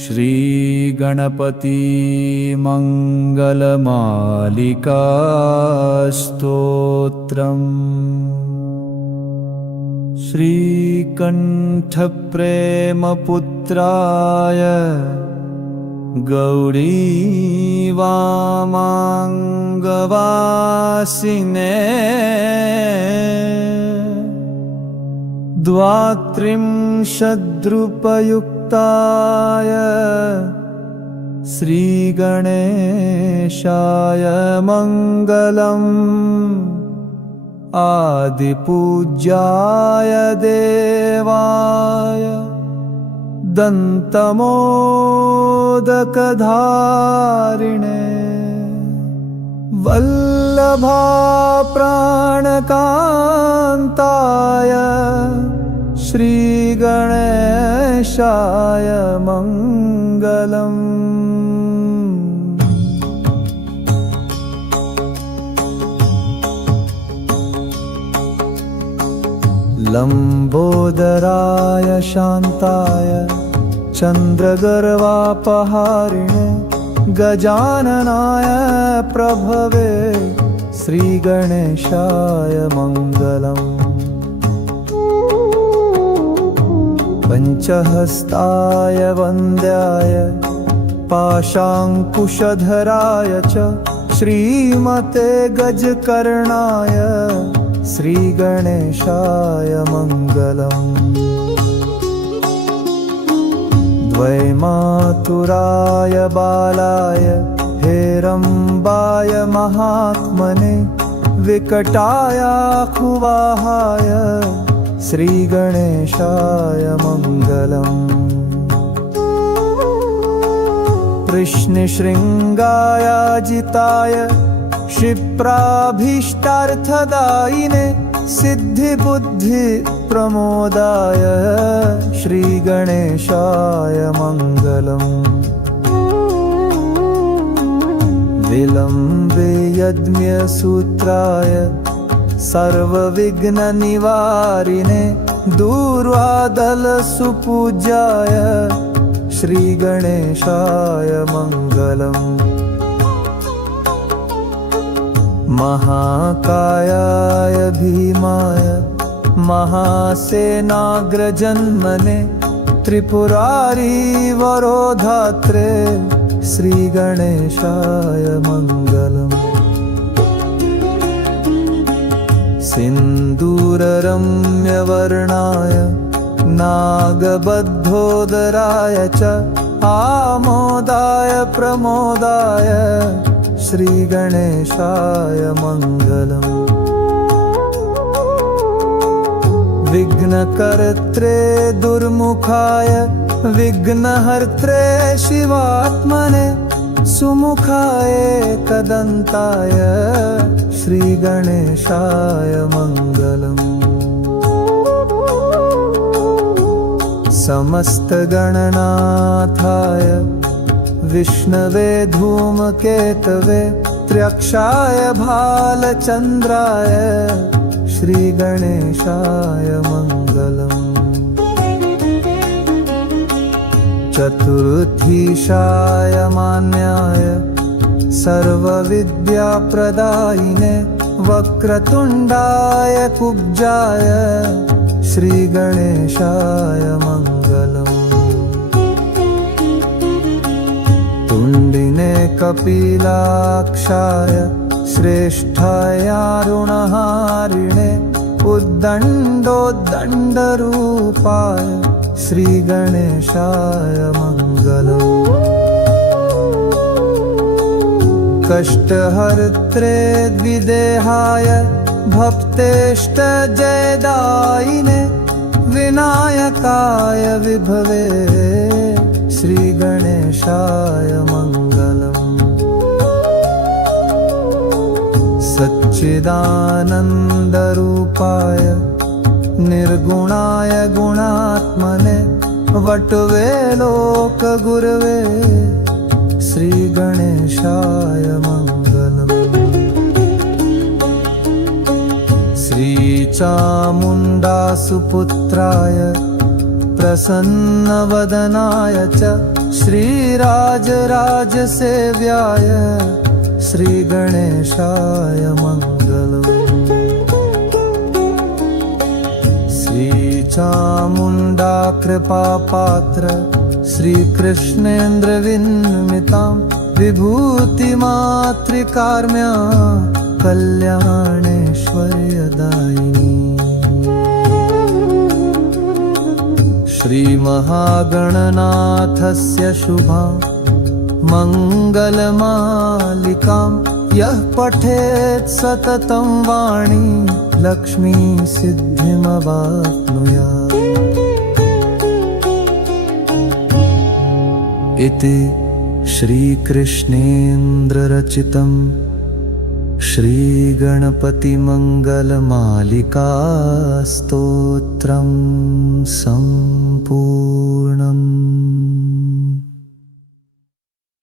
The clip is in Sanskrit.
श्रीगणपति मंगलमालिका स्तोत्रम्। श्रीकण्ठप्रेमपुत्राय गौरीवामाङ्गवासिने द्वात्रिंशद्रूपयुक्ताय श्रीगणेशाय मङ्गलम्। आदिपूज्याय देवाय दन्तमोदकधारिणे वल्लभा प्राणकान्ताय श्रीगणेशाय मङ्गलम्। लम्बोदराय शान्ताय चन्द्रगर्वापहारिणे गजाननाय प्रभवे श्रीगणेशाय मङ्गलम्। पञ्चहस्ताय वन्द्याय पाशाङ्कुशधराय च श्रीमते गजकर्णाय श्रीगणेशाय मङ्गलम्। द्वैमातुराय बालाय हेरम्बाय महात्मने विकटायाखुवाहाय श्रीगणेशाय मङ्गलम्। कृष्णशृङ्गायाजिताय क्षिप्राभीष्टार्थदायिने सिद्धिबुद्धिप्रमोदाय श्रीगणेशाय मङ्गलम्। विलम्बे यज्ञसूत्राय सर्वविघ्ननिवारिणे दूर्वादलसुपूज्याय श्रीगणेशाय मङ्गलम्। महाकायाय भीमाय महासेनाग्रजन्मने त्रिपुरारीवरोधात्रे श्रीगणेशाय मङ्गलम्। सिन्दूररम्यवर्णाय नागबद्धोदराय च आमोदाय प्रमोदाय श्रीगणेशाय मङ्गलम्। विघ्नकर्त्रे दुर्मुखाय विघ्नहर्त्रे शिवात्मने सुमुखाय एकदन्ताय श्रीगणेशाय मङ्गलम्। समस्तगणनाथाय विष्णवे धूमकेतवे त्र्यक्षाय भालचन्द्राय श्रीगणेशाय मङ्गलम्। चतुर्थीशाय मान्याय सर्वविद्याप्रदायिने वक्रतुण्डाय कुब्जाय श्रीगणेशाय मङ्गलम्। तुण्डिने कपिलाक्षाय श्रेष्ठायारुणहारिणे उद्दण्डोद्दण्डरूपाय श्रीगणेशाय मङ्गलम्। कष्टहर्त्रे द्विदेहाय भक्तेष्टजयदायिने विनायकाय विभवे श्रीगणेशाय मङ्गलम्। सच्चिदानन्दरूपाय निर्गुणाय गुणात्मने वटवे लोकगुरवे श्रीगणेशाय मङ्गलम्। श्रीचामुण्डासुपुत्राय प्रसन्नवदनाय च श्रीराजराजसेव्याय श्रीगणेशाय मङ्गलम् श्रीचामुण्डा कृपापात्र श्रीकृष्णेन्द्रविन्मितां विभूतिमातृकार्म्या कल्याणेश्वर्यदायिनी श्रीमहागणनाथस्य शुभा मङ्गलमालिकां यः पठेत् सततं वाणी लक्ष्मीसिद्धिमवाप्नुयात्। इति श्रीकृष्णेन्द्ररचितं श्रीगणपतिमङ्गलमालिकास्तोत्रं सम्पूर्णम्।